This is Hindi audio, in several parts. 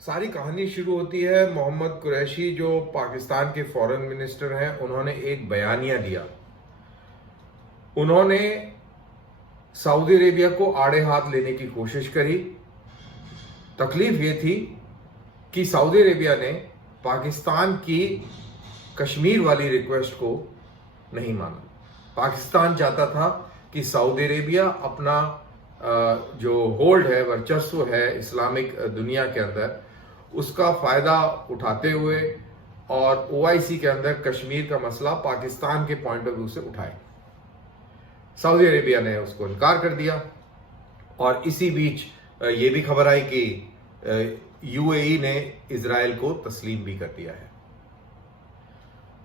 सारी कहानी शुरू होती है मोहम्मद कुरैशी जो पाकिस्तान के फॉरेन मिनिस्टर हैं। उन्होंने एक बयानिया दिया। उन्होंने सऊदी अरेबिया को आड़े हाथ लेने की कोशिश करी। तकलीफ ये थी कि सऊदी अरेबिया ने पाकिस्तान की कश्मीर वाली रिक्वेस्ट को नहीं माना। पाकिस्तान चाहता था कि सऊदी अरेबिया अपना जो होल्ड है, वर्चस्व है इस्लामिक दुनिया के अंदर, उसका फायदा उठाते हुए और ओआईसी के अंदर कश्मीर का मसला पाकिस्तान के पॉइंट ऑफ व्यू से उठाए। सऊदी अरेबिया ने उसको इनकार कर दिया और इसी बीच ये भी खबर आई कि यूएई ने इजराइल को तस्लीम भी कर दिया है।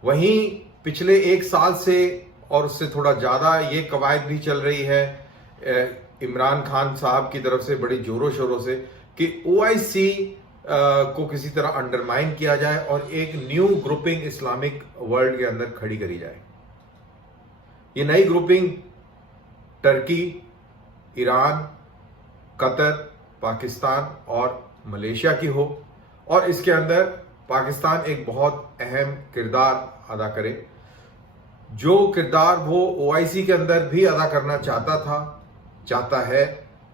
वहीं पिछले एक साल से और उससे थोड़ा ज्यादा ये कवायद भी चल रही है इमरान खान साहब की तरफ से बड़ी जोरों शोरों से कि ओआईसी को किसी तरह अंडरमाइन किया जाए और एक न्यू ग्रुपिंग इस्लामिक वर्ल्ड के अंदर खड़ी करी जाए। ये नई grouping Turkey, Iran, Qatar, Pakistan और मलेशिया की हो और इसके अंदर पाकिस्तान एक बहुत अहम किरदार अदा करे, जो किरदार वो ओआईसी के अंदर भी अदा करना चाहता है,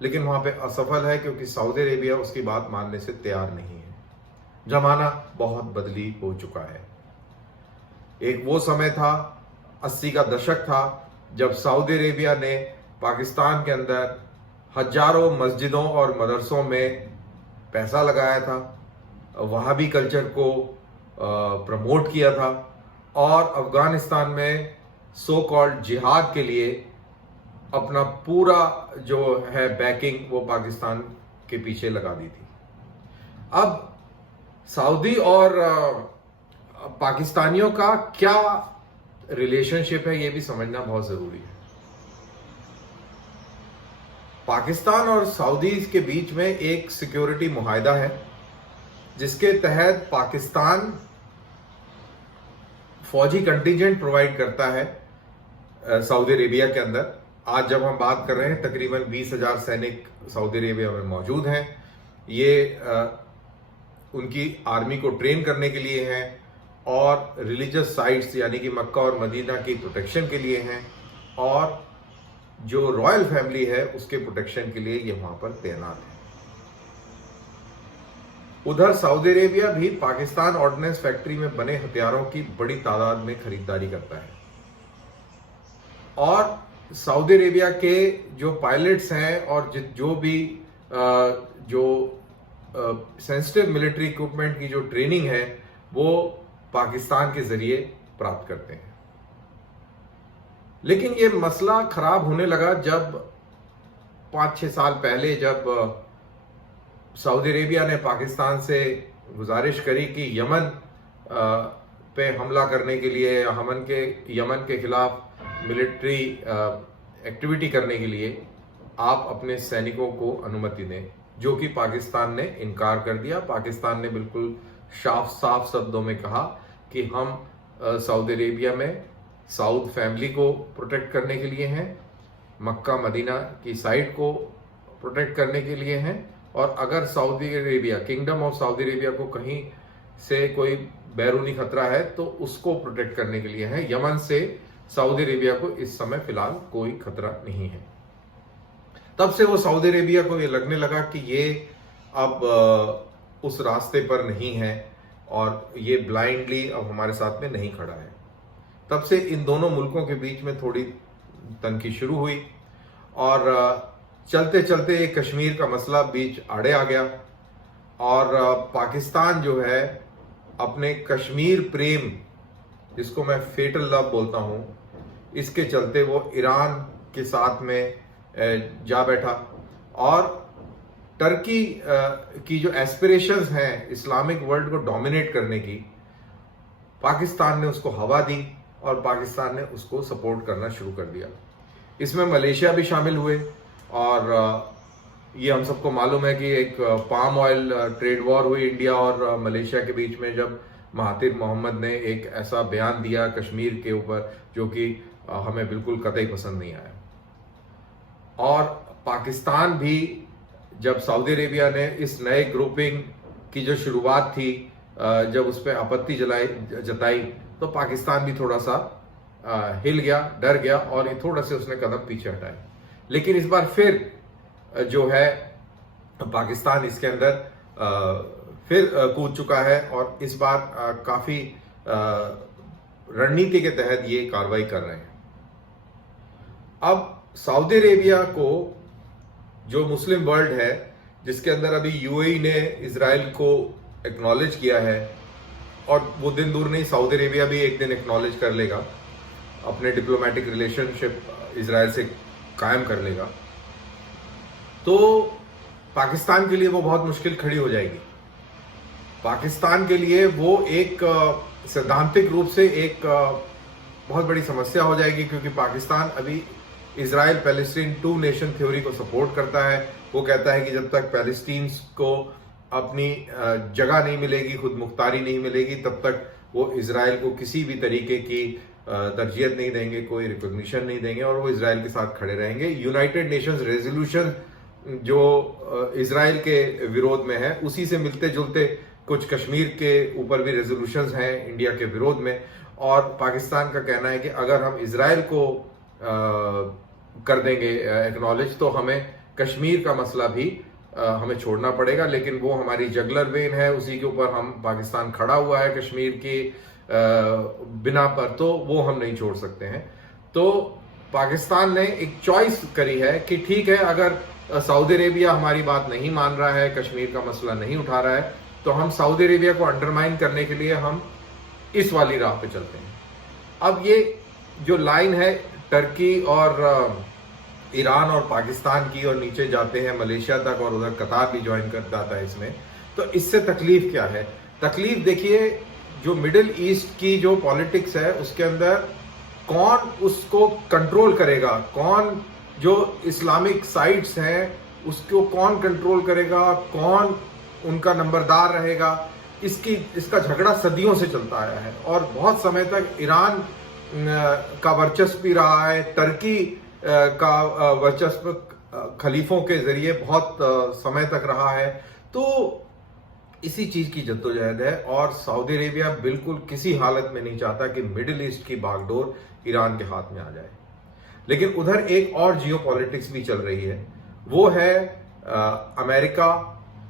लेकिन वहां पे असफल है क्योंकि सऊदी अरेबिया उसकी बात मानने से तैयार नहीं है। जमाना बहुत बदली हो चुका है। एक वो समय था, 80 का दशक था, जब सऊदी अरेबिया ने पाकिस्तान के अंदर हजारों मस्जिदों और मदरसों में पैसा लगाया था, वहाबी कल्चर को प्रमोट किया था और अफगानिस्तान में सो कॉल्ड जिहाद के लिए अपना पूरा जो है बैकिंग वो पाकिस्तान के पीछे लगा दी थी। अब सऊदी और पाकिस्तानियों का क्या रिलेशनशिप है ये भी समझना बहुत जरूरी है। पाकिस्तान और सऊदी के बीच में एक सिक्योरिटी मुआहदा है जिसके तहत पाकिस्तान फौजी कंटिजेंट प्रोवाइड करता है सऊदी अरेबिया के अंदर। आज जब हम बात कर रहे हैं तकरीबन 20,000 सैनिक सऊदी अरेबिया में मौजूद हैं। ये उनकी आर्मी को ट्रेन करने के लिए हैं और रिलीजियस साइट्स यानी कि मक्का और मदीना की प्रोटेक्शन के लिए हैं और जो रॉयल फैमिली है उसके प्रोटेक्शन के लिए ये वहां पर तैनात है। उधर सऊदी अरेबिया भी पाकिस्तान ऑर्डिनेंस फैक्ट्री में बने हथियारों की बड़ी तादाद में खरीदारी करता है और सऊदी अरेबिया के जो पायलट्स हैं और जो भी जो सेंसिटिव मिलिट्री इक्विपमेंट की जो ट्रेनिंग है वो पाकिस्तान के जरिए प्राप्त करते हैं। लेकिन ये मसला खराब होने लगा जब 5-6 साल पहले जब सऊदी अरेबिया ने पाकिस्तान से गुजारिश करी कि यमन पे हमला करने के लिए, यमन के खिलाफ मिलिट्री एक्टिविटी करने के लिए आप अपने सैनिकों को अनुमति दें, जो कि पाकिस्तान ने इनकार कर दिया। पाकिस्तान ने बिल्कुल साफ शब्दों में कहा कि हम सऊदी अरेबिया में साउद फैमिली को प्रोटेक्ट करने के लिए हैं, मक्का मदीना की साइट को प्रोटेक्ट करने के लिए हैं और अगर Saudi Arabia, kingdom of Saudi Arabia को कहीं से कोई बैरूनी खतरा है तो उसको प्रोटेक्ट करने के लिए है। यमन से सऊदी अरेबिया को इस समय फिलहाल कोई खतरा नहीं है। तब से वो सऊदी अरेबिया को ये लगने लगा कि ये अब उस रास्ते पर नहीं है और ये ब्लाइंडली अब हमारे साथ में नहीं खड़ा है। तब से इन दोनों मुल्कों के बीच में थोड़ी तनकी शुरू हुई और चलते चलते एक कश्मीर का मसला बीच आड़े आ गया और पाकिस्तान जो है अपने कश्मीर प्रेम, जिसको मैं फेटल लव बोलता हूं, इसके चलते वो ईरान के साथ में जा बैठा और टर्की की जो एस्पिरेशंस हैं इस्लामिक वर्ल्ड को डोमिनेट करने की, पाकिस्तान ने उसको हवा दी और पाकिस्तान ने उसको सपोर्ट करना शुरू कर दिया। इसमें मलेशिया भी शामिल हुए और ये हम सबको मालूम है कि एक पाम ऑयल ट्रेड वॉर हुई इंडिया और मलेशिया के बीच में, जब महातिर मोहम्मद ने एक ऐसा बयान दिया कश्मीर के ऊपर जो कि हमें बिल्कुल कतई पसंद नहीं आया। और पाकिस्तान भी जब सऊदी अरेबिया ने इस नए ग्रुपिंग की जो शुरुआत थी, जब उस पर आपत्ति जताई तो पाकिस्तान भी थोड़ा सा हिल गया, डर गया और ये थोड़ा से उसने कदम पीछे हटाए। लेकिन इस बार फिर जो है पाकिस्तान इसके अंदर फिर कूद चुका है और इस बार काफी रणनीति के तहत ये कार्रवाई कर रहे हैं। अब सऊदी अरेबिया को, जो मुस्लिम वर्ल्ड है, जिसके अंदर अभी यूएई ने इजराइल को एक्नॉलेज किया है और वो दिन दूर नहीं, सऊदी अरेबिया भी एक दिन एक्नॉलेज कर लेगा, अपने डिप्लोमेटिक रिलेशनशिप इजराइल से कायम कर लेगा, तो पाकिस्तान के लिए वो बहुत मुश्किल खड़ी हो जाएगी। पाकिस्तान के लिए वो एक सैद्धांतिक रूप से एक बहुत बड़ी समस्या हो जाएगी, क्योंकि पाकिस्तान अभी Israel Palestine two nation theory को सपोर्ट करता है। वो कहता है कि जब तक पैलेस्टीन्स को अपनी जगह नहीं मिलेगी, खुद मुख्तारी नहीं मिलेगी, तब तक वो इजराइल को किसी भी तरीके की तरजीहत नहीं देंगे, कोई रिकॉग्निशन नहीं देंगे और वो इजराइल के साथ खड़े रहेंगे। यूनाइटेड नेशंस रेजोल्यूशन जो इजराइल के विरोध में है, उसी से मिलते जुलते कुछ कश्मीर के ऊपर भी रेजोल्यूशंस हैं इंडिया के विरोध में। और पाकिस्तान का कहना है कि अगर हम इजराइल को कर देंगे एक्नॉलेज, तो हमें कश्मीर का मसला भी हमें छोड़ना पड़ेगा, लेकिन वो हमारी जगलर वेन है, उसी के ऊपर हम पाकिस्तान खड़ा हुआ है कश्मीर की बिना पर, तो वो हम नहीं छोड़ सकते हैं। तो पाकिस्तान ने एक चॉइस करी है कि ठीक है, अगर सऊदी अरेबिया हमारी बात नहीं मान रहा है, कश्मीर का मसला नहीं उठा रहा है, तो हम सऊदी अरेबिया को अंडरमाइन करने के लिए हम इस वाली राह पे चलते हैं। अब ये जो लाइन है टर्की और ईरान और पाकिस्तान की, और नीचे जाते हैं मलेशिया तक और उधर कतार भी ज्वाइन कर जाता है इसमें, तो इससे तकलीफ क्या है? तकलीफ देखिए, जो मिडिल ईस्ट की जो पॉलिटिक्स है उसके अंदर कौन उसको कंट्रोल करेगा, कौन जो इस्लामिक साइट्स हैं उसको कौन कंट्रोल करेगा, कौन उनका नंबरदार रहेगा, इसका झगड़ा सदियों से चलता आया है और बहुत समय तक ईरान का वर्चस्व भी रहा है, टर्की का वर्चस्व खलीफों के जरिए बहुत समय तक रहा है। तो इसी चीज की जद्दोजहद है और सऊदी अरेबिया बिल्कुल किसी हालत में नहीं चाहता कि मिडिल ईस्ट की बागडोर ईरान के हाथ में आ जाए। लेकिन उधर एक और जियो पॉलिटिक्स भी चल रही है, वो है अमेरिका,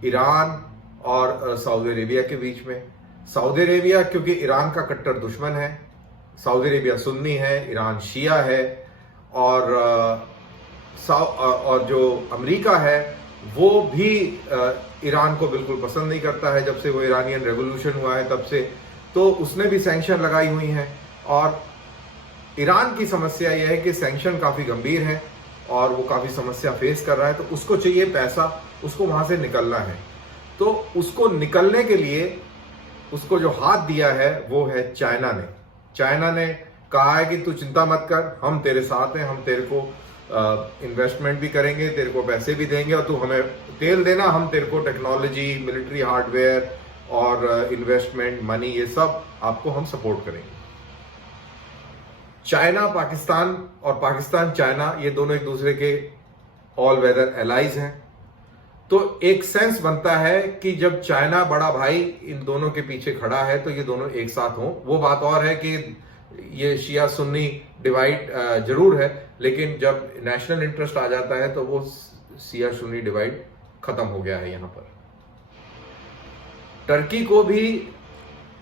ईरान और सऊदी अरेबिया के बीच में। सऊदी अरेबिया क्योंकि ईरान का कट्टर दुश्मन है, सऊदी अरेबिया सुन्नी है, ईरान शिया है, और जो अमेरिका है वो भी ईरान को बिल्कुल पसंद नहीं करता है। जब से वो ईरानियन रेवोल्यूशन हुआ है तब से तो उसने भी सैंक्शन लगाई हुई हैं और ईरान की समस्या यह है कि सैंक्शन काफ़ी गंभीर है और वो काफ़ी समस्या फेस कर रहा है, तो उसको चाहिए पैसा, उसको वहाँ से निकलना है। तो उसको निकलने के लिए उसको जो हाथ दिया है वो है चाइना ने। चाइना ने कहा है कि तू चिंता मत कर, हम तेरे साथ हैं, हम तेरे को इन्वेस्टमेंट भी करेंगे, तेरे को पैसे भी देंगे और तू हमें तेल देना, हम तेरे को टेक्नोलॉजी, मिलिट्री हार्डवेयर और इन्वेस्टमेंट, मनी, ये सब आपको हम सपोर्ट करेंगे। चाइना पाकिस्तान और पाकिस्तान चाइना, ये दोनों एक दूसरे के ऑल वेदर एलाइज हैं। तो एक सेंस बनता है कि जब चाइना बड़ा भाई इन दोनों के पीछे खड़ा है तो ये दोनों एक साथ हों। वो बात और है कि ये शिया सुन्नी डिवाइड जरूर है, लेकिन जब नेशनल इंटरेस्ट आ जाता है तो वो शिया सुन्नी डिवाइड खत्म हो गया है। यहां पर टर्की को भी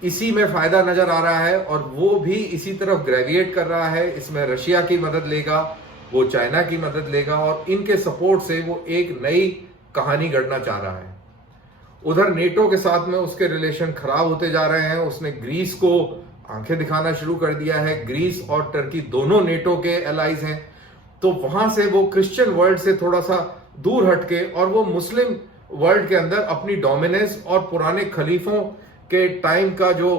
इसी में फायदा नजर आ रहा है और वो भी इसी तरफ ग्रेविएट कर रहा है। इसमें रशिया की मदद लेगा, वो चाइना की मदद लेगा और इनके सपोर्ट से वो एक नई कहानी गढ़ना चाह रहा है। उधर नेटो के साथ में उसके रिलेशन खराब होते जा रहे हैं। उसने ग्रीस को आंखें दिखाना शुरू कर दिया है। ग्रीस और टर्की दोनों नेटो के एलाइज हैं, तो वहां से वो क्रिश्चियन वर्ल्ड से थोड़ा सा दूर हटके और वो मुस्लिम वर्ल्ड के अंदर अपनी डोमिनेंस और पुराने खलीफों के टाइम का जो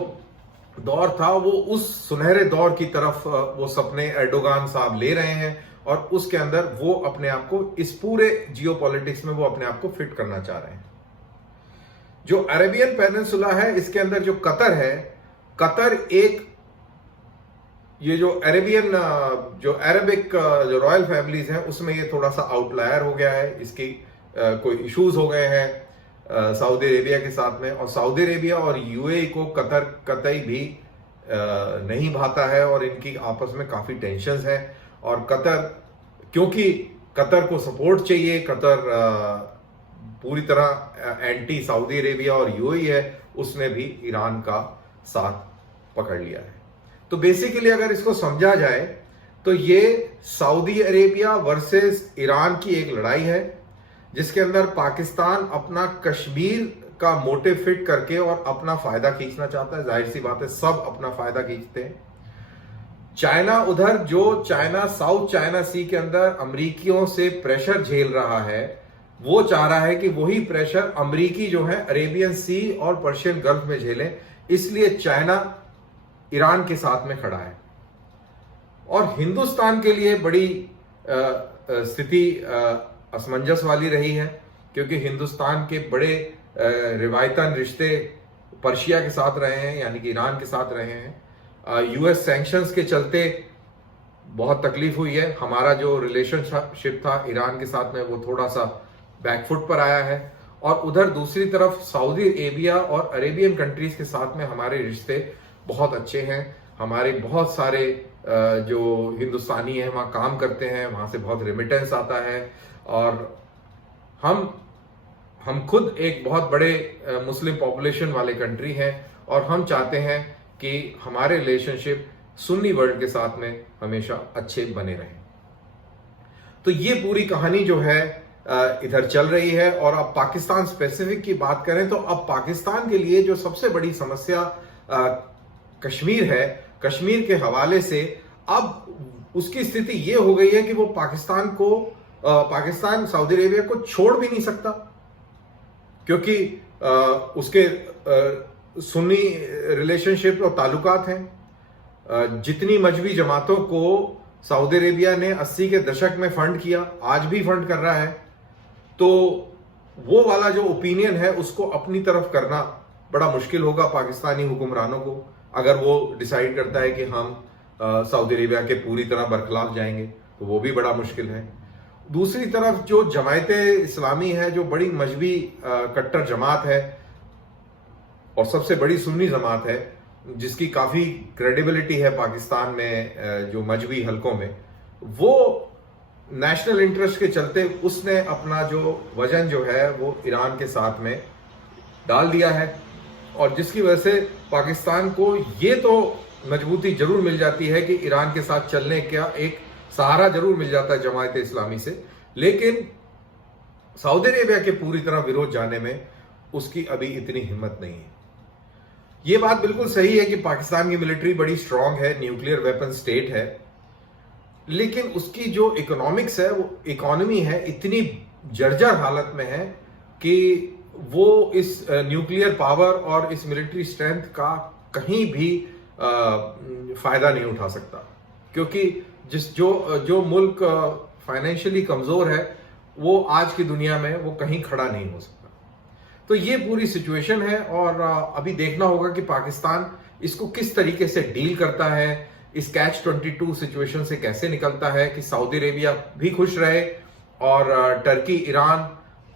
दौर था वो उस सुनहरे दौर की तरफ वो सपने एर्डोगान साहब ले रहे हैं और उसके अंदर वो अपने आप को इस पूरे जियोपॉलिटिक्स में वो अपने आप को फिट करना चाह रहे हैं। जो अरेबियन पेनिनसुला है इसके अंदर जो कतर है, कतर एक ये जो अरेबियन जो अरेबिक जो रॉयल फैमिलीज हैं उसमें ये थोड़ा सा आउटलायर हो गया है। इसकी कोई इश्यूज हो गए हैं सऊदी अरेबिया के साथ में, और सऊदी अरेबिया और यूएई को कतर कतई भी नहीं भाता है और इनकी आपस में काफ़ी टेंशन्स है। और कतर, क्योंकि कतर को सपोर्ट चाहिए, कतर पूरी तरह एंटी सऊदी अरेबिया और यूएई है, उसने भी ईरान का साथ पकड़ लिया है। तो बेसिकली अगर इसको समझा जाए तो ये सऊदी अरेबिया वर्सेस ईरान की एक लड़ाई है, जिसके अंदर पाकिस्तान अपना कश्मीर का मोटिव फिट करके और अपना फायदा खींचना चाहता है। जाहिर सी बात है, सब अपना फायदा खींचते हैं। चाइना उधर, जो चाइना साउथ चाइना सी के अंदर अमरीकियों से प्रेशर झेल रहा है, वो चाह रहा है कि वही प्रेशर अमरीकी जो है अरेबियन सी और पर्शियन गल्फ में झेलें। इसलिए चाइना ईरान के साथ में खड़ा है। और हिंदुस्तान के लिए बड़ी स्थिति असमंजस वाली रही है, क्योंकि हिंदुस्तान के बड़े रिवायतन रिश्ते पर्शिया के साथ रहे हैं, यानी कि ईरान के साथ रहे हैं। यूएस सैंक्शंस के चलते बहुत तकलीफ हुई है। हमारा जो रिलेशनशिप था ईरान के साथ में, वो थोड़ा सा बैकफुट पर आया है। और उधर दूसरी तरफ सऊदी अरेबिया और अरेबियन कंट्रीज के साथ में हमारे रिश्ते बहुत अच्छे हैं। हमारे बहुत सारे जो हिंदुस्तानी हैं वहाँ काम करते हैं, वहाँ से बहुत रेमिटेंस आता है। और हम खुद एक बहुत बड़े मुस्लिम पॉपुलेशन वाले कंट्री हैं, और हम चाहते हैं कि हमारे रिलेशनशिप सुन्नी वर्ल्ड के साथ में हमेशा अच्छे बने रहें। तो ये पूरी कहानी जो है इधर चल रही है। और अब पाकिस्तान स्पेसिफिक की बात करें तो अब पाकिस्तान के लिए जो सबसे बड़ी समस्या कश्मीर है, कश्मीर के हवाले से अब उसकी स्थिति ये हो गई है कि वो पाकिस्तान सऊदी अरेबिया को छोड़ भी नहीं सकता, क्योंकि उसके सुन्नी रिलेशनशिप और ताल्लुकात हैं। जितनी मजहबी जमातों को सऊदी अरेबिया ने 80 के दशक में फंड किया, आज भी फंड कर रहा है, तो वो वाला जो ओपिनियन है उसको अपनी तरफ करना बड़ा मुश्किल होगा पाकिस्तानी हुक्मरानों को, अगर वो डिसाइड करता है कि हम सऊदी अरेबिया के पूरी तरह बरखिलाफ जाएंगे, तो वो भी बड़ा मुश्किल है। दूसरी तरफ जो जमायत इस्लामी है, जो बड़ी मजहबी कट्टर जमात है और सबसे बड़ी सुन्नी जमात है, जिसकी काफ़ी क्रेडिबिलिटी है पाकिस्तान में जो मजहबी हलकों में, वो नेशनल इंटरेस्ट के चलते उसने अपना जो वजन जो है वो ईरान के साथ में डाल दिया है। और जिसकी वजह से पाकिस्तान को ये तो मजबूती जरूर मिल जाती है कि ईरान के साथ चलने का एक सहारा जरूर मिल जाता है जमायत इस्लामी से, लेकिन सऊदी अरेबिया के पूरी तरह विरोध जाने में उसकी अभी इतनी हिम्मत नहीं है। ये बात बिल्कुल सही है कि पाकिस्तान की मिलिट्री बड़ी स्ट्रांग है, न्यूक्लियर वेपन स्टेट है, लेकिन उसकी जो इकोनॉमिक्स है, वो इकोनॉमी है इतनी जर्जर हालत में है कि वो इस न्यूक्लियर पावर और इस मिलिट्री स्ट्रेंथ का कहीं भी फायदा नहीं उठा सकता, क्योंकि जो मुल्क फाइनेंशियली कमजोर है वो आज की दुनिया में वो कहीं खड़ा नहीं हो सकता। तो ये पूरी सिचुएशन है, और अभी देखना होगा कि पाकिस्तान इसको किस तरीके से डील करता है, इस कैच 22 सिचुएशन से कैसे निकलता है कि सऊदी अरेबिया भी खुश रहे और टर्की, ईरान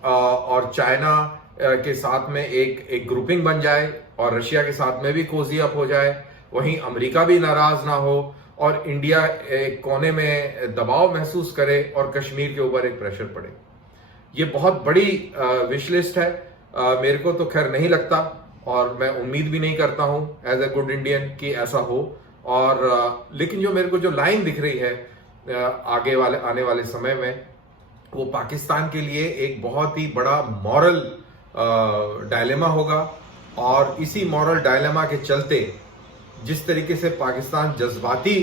और चाइना के साथ में एक ग्रुपिंग बन जाए, और रशिया के साथ में भी कोजी अप हो जाए, वहीं अमेरिका भी नाराज ना हो और इंडिया एक कोने में दबाव महसूस करे और कश्मीर के ऊपर एक प्रेशर पड़े। ये बहुत बड़ी विश लिस्ट है। मेरे को तो खैर नहीं लगता, और मैं उम्मीद भी नहीं करता हूं एज ए गुड इंडियन कि ऐसा हो। और लेकिन जो मेरे को जो लाइन दिख रही है आने वाले समय में, वो पाकिस्तान के लिए एक बहुत ही बड़ा मॉरल डायलेमा होगा। और इसी मॉरल डायलेमा के चलते जिस तरीके से पाकिस्तान जज्बाती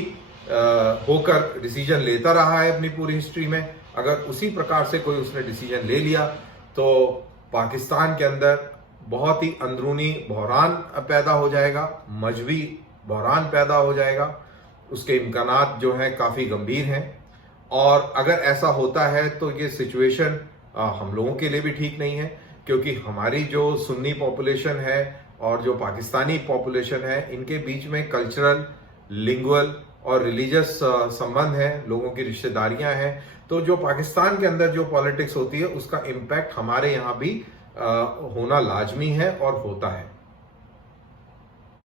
होकर डिसीजन लेता रहा है अपनी पूरी हिस्ट्री में, अगर उसी प्रकार से कोई उसने डिसीजन ले लिया तो पाकिस्तान के अंदर बहुत ही अंदरूनी बहरान पैदा हो जाएगा, मजहबी बहरान पैदा हो जाएगा। उसके इम्कानात जो हैं काफ़ी गंभीर हैं, और अगर ऐसा होता है तो ये सिचुएशन हम लोगों के लिए भी ठीक नहीं है, क्योंकि हमारी जो सुन्नी पॉपुलेशन है और जो पाकिस्तानी पॉपुलेशन है, इनके बीच में कल्चरल, लिंगुअल और रिलीजियस संबंध है, लोगों की रिश्तेदारियां हैं। तो जो पाकिस्तान के अंदर जो पॉलिटिक्स होती है उसका इम्पैक्ट हमारे यहाँ भी होना लाजमी है और होता है।